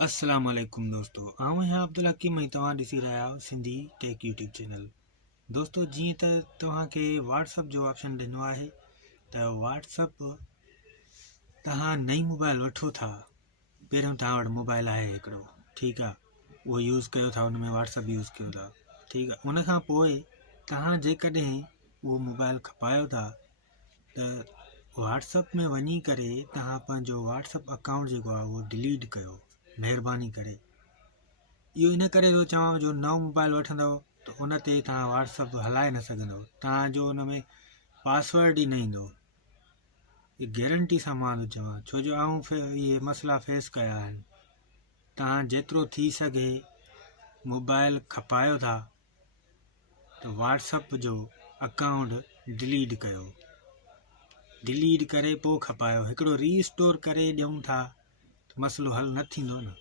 अस्सलाम वालेकुम दोस्तों, आऊं यहाँ अब्दुल हकीम ऐं तव्हां ॾिसी रहिया आहियो सिंधी टेक यूट्यूब चैनल। दोस्तों, जीअं त तव्हांखे व्हाट्सअप जो ऑप्शन ॾिनो आहे त व्हाट्सअप तव्हां नई मोबाइल वठो था। पहिरियों तव्हां वटि मोबाइल आहे हिकिड़ो, ठीकु आहे, उहो यूज़ कयो था, उन में व्हाट्सअप यूज़ कयो था, ठीकु आहे। उन खां पोइ तव्हां जेकॾहिं उहो मोबाइल खपायो था त व्हाट्सअप में वञी करे तव्हां पंहिंजो व्हाट्सअप अकाउंट जेको आहे उहो डिलीट कयो, महिरबानी करे। इहो इन करे थो चवां जो नओं मोबाइल वठंदव त उन ते तव्हां व्हाट्सअप हलाए न सघंदव, तव्हांजो उन में पासवर्ड ई न ईंदो। ये गारंटी सां मां थो चवां, छो जो इहे मसइला फेस कया आहिनि। तव्हां जेतिरो थी सघे मोबाइल खपायो था त व्हाट्सअप जो अकाउंट डिलीट कयो, डिलीट करे पोइ खपायो। हिकिड़ो रीस्टोर करे ॾियूं था त मसइलो हल न थींदो न,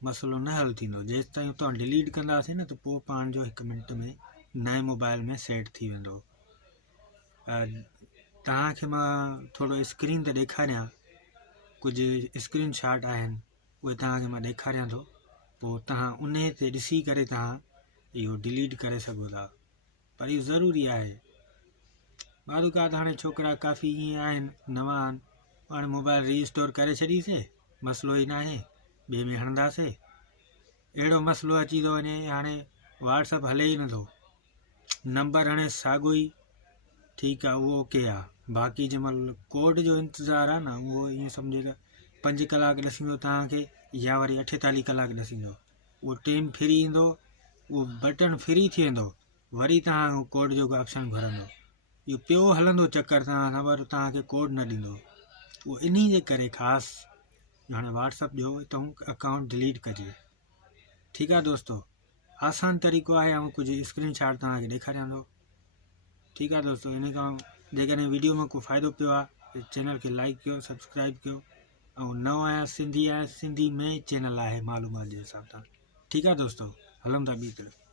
मसइलो न हल थींदो। जेसि ताईं तव्हां डिलीट कंदासीं न त पोइ पाण जो 1 मिंट में नए मोबाइल में सेट थी वेंदो। तव्हांखे मां थोरो स्क्रीन ते ॾेखारियां, कुझु स्क्रीन शॉट आहिनि, उहे तव्हांखे मां ॾेखारियां थो, पोइ तव्हां उन ते ॾिसी करे तव्हां इहो डिलीट करे सघो था। पर इहो ज़रूरी आहे। मालूकात हाणे छोकिरा काफ़ी ईअं आहिनि, नवां आहिनि, पाण मोबाइल रीस्टोर करे छॾीसीं, मसइलो ई न आहे, ॿिए में हणंदासीं। अहिड़ो मसइलो अची थो वञे, हाणे व्हाट्सअप हले ई नथो, नंबर हाणे साॻियो ई, ठीकु आहे, उहो ओके आहे। बाक़ी जंहिं महिल कोड जो इंतज़ारु आहे न, उहो ईअं सम्झो त 5 कलाक ॾसींदो तव्हांखे, या वरी 48 कलाक ॾसींदो। उहो टाइम फ्री ईंदो, उहो बटण फ्री थी वेंदो, वरी तव्हां कोड जो ऑप्शन भरंदो। इहो पियो हलंदो चक्कर तव्हां सां, पर तव्हांखे कोड न ॾींदो। उहो इन जे करे ख़ासि हाणे व्हाट्सअप जो हितां अकाउंट डिलीट कजे। ठीकु आहे दोस्तों, आसान तरीक़ो आहे, ऐं कुझु स्क्रीन शॉट तव्हांखे ॾेखारियां थो। ठीकु आहे दोस्तों, इन खां जेकॾहिं वीडियो में को फ़ाइदो पियो आहे त चैनल खे लाइक कयो, सब्सक्राइब कयो, ऐं नओं आहियां सिंधी में चैनल आहे मालूमात जे हिसाब सां। ठीकु आहे दोस्तों, हलूं था ॿी तरफ़।